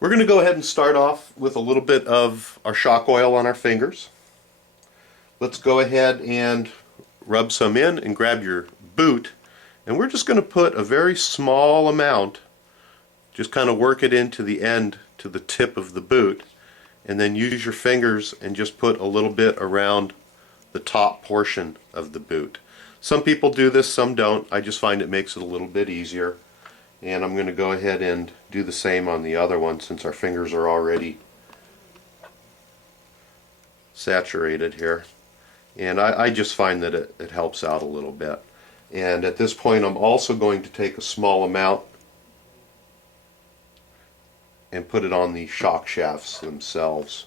We're going to go ahead and start off with a little bit of our shock oil on our fingers. Let's go ahead and rub some in and grab your boot, and we're just going to put a very small amount, just kind of work it into the end to the tip of the boot, and then use your fingers and just put a little bit around the top portion of the boot. Some people do this, some don't. I just find it makes it a little bit easier. And I'm going to go ahead and do the same on the other one since our fingers are already saturated here. And I just find that it helps out a little bit. And at this point I'm also going to take a small amount and put it on the shock shafts themselves.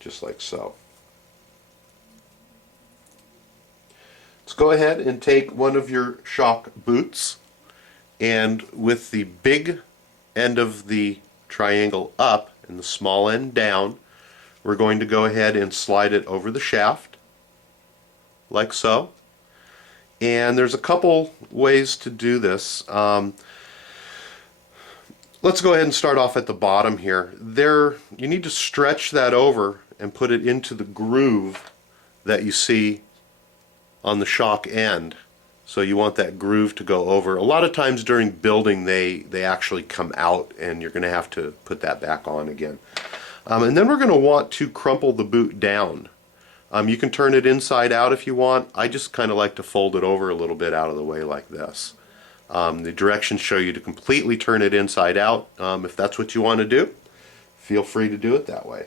Just like so. Let's go ahead and take one of your shock boots, and with the big end of the triangle up and the small end down, we're going to go ahead and slide it over the shaft like so. And there's a couple ways to do this. Let's go ahead and start off at the bottom here. You need to stretch that over and put it into the groove that you see on the shock end. So you want that groove to go over. A lot of times during building they actually come out, and you're going to have to put that back on again. And then we're going to want to crumple the boot down. You can turn it inside out if you want. I just kind of like to fold it over a little bit out of the way like this. The directions show you to completely turn it inside out. If that's what you want to do, feel free to do it that way.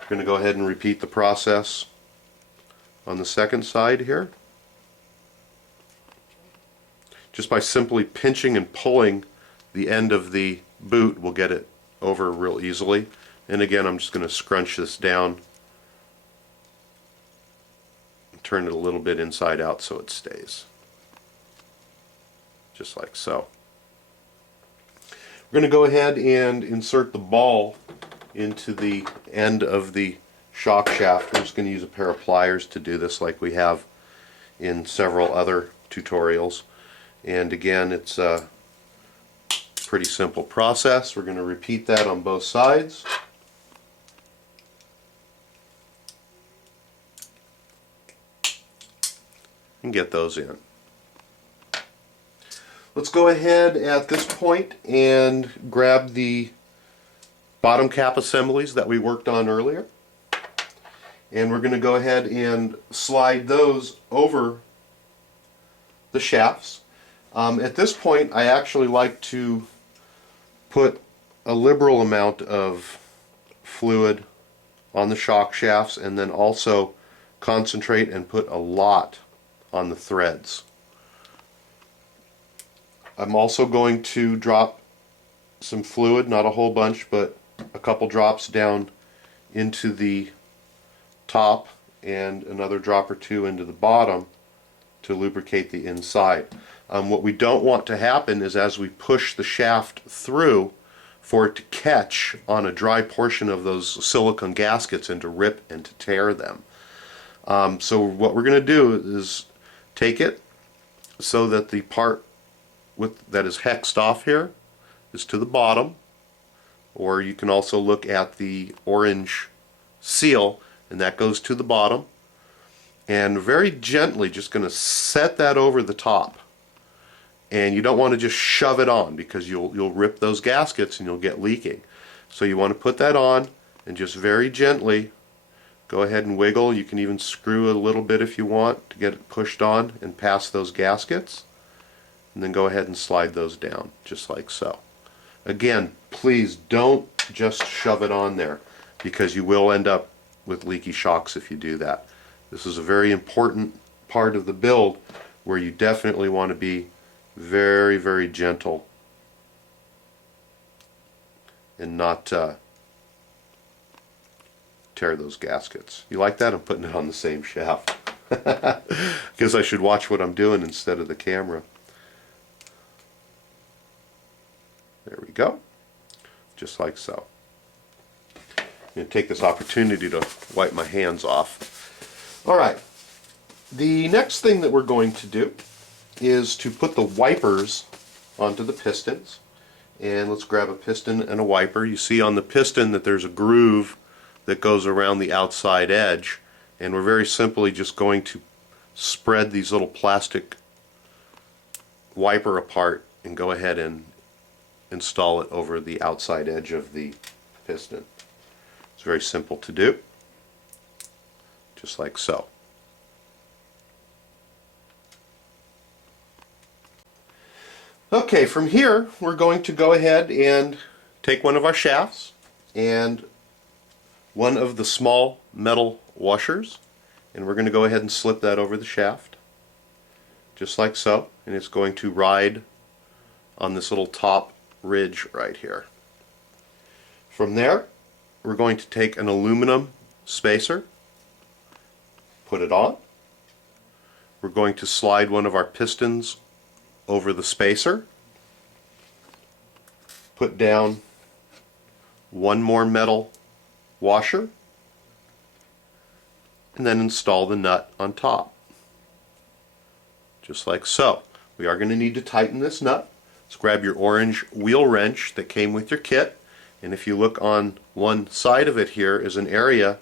We're going to go ahead and repeat the process on the second side here. Just by simply pinching and pulling the end of the boot, we'll get it over real easily. And again, I'm just going to scrunch this down and turn it a little bit inside out so it stays. Just like so. We're going to go ahead and insert the ball into the end of the shock shaft. We're just going to use a pair of pliers to do this like we have in several other tutorials. And again, it's a pretty simple process. We're going to repeat that on both sides. And get those in. Let's go ahead at this point and grab the bottom cap assemblies that we worked on earlier. And we're going to go ahead and slide those over the shafts. At this point, I actually like to put a liberal amount of fluid on the shock shafts, and then also concentrate and put a lot on the threads. I'm also going to drop some fluid, not a whole bunch, but a couple drops down into the top and another drop or two into the bottom to lubricate the inside. What we don't want to happen is as we push the shaft through, for it to catch on a dry portion of those silicone gaskets and to rip and to tear them. So what we're going to do is take it so that the part that is hexed off here is to the bottom, or you can also look at the orange seal, and that goes to the bottom, and very gently just going to set that over the top. And you don't want to just shove it on, because you'll rip those gaskets and you'll get leaking. So you want to put that on and just very gently go ahead and wiggle. You can even screw a little bit if you want to get it pushed on and past those gaskets, and then go ahead and slide those down just like so. Again, please don't just shove it on there, because you will end up with leaky shocks if you do that. This is a very important part of the build where you definitely want to be very, very gentle and not tear those gaskets. You like that? I'm putting it on the same shaft. Because I should watch what I'm doing instead of the camera. There we go. Just like so. I'm going to take this opportunity to wipe my hands off. Alright, The next thing that we're going to do is to put the wipers onto the pistons. And let's grab a piston and a wiper. You see on the piston that there's a groove that goes around the outside edge, and we're very simply just going to spread these little plastic wiper apart and go ahead and install it over the outside edge of the piston. It's very simple to do, just like so. Okay, from here we're going to go ahead and take one of our shafts and one of the small metal washers, and we're going to go ahead and slip that over the shaft, just like so, and it's going to ride on this little top ridge right here. From there, we're going to take an aluminum spacer, put it on. We're going to slide one of our pistons over the spacer, put down one more metal washer, and then install the nut on top, just like so. We are going to need to tighten this nut. Let's grab your orange wheel wrench that came with your kit, and if you look on one side of it, here is an area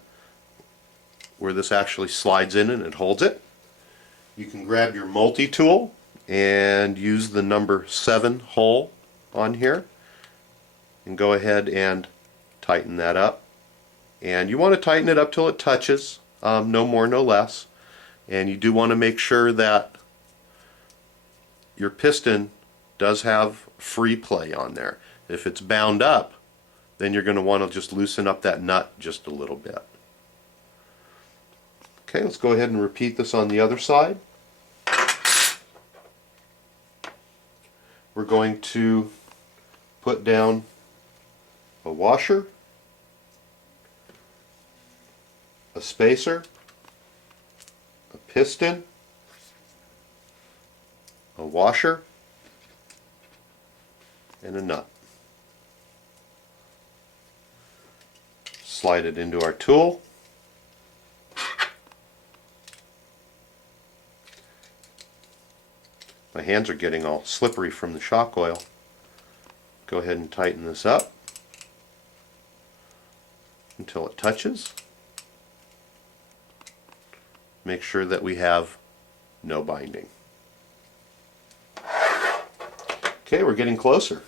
where this actually slides in and it holds it. You can grab your multi-tool and use the number 7 hole on here and go ahead and tighten that up. And you want to tighten it up till it touches, no more, no less. And you do want to make sure that your piston does have free play on there. If it's bound up, then you're going to want to just loosen up that nut just a little bit. Okay, let's go ahead and repeat this on the other side. We're going to put down a washer, a spacer, a piston, a washer, and a nut. Slide it into our tool. My hands are getting all slippery from the shock oil. Go ahead and tighten this up until it touches. Make sure that we have no binding. Okay, we're getting closer.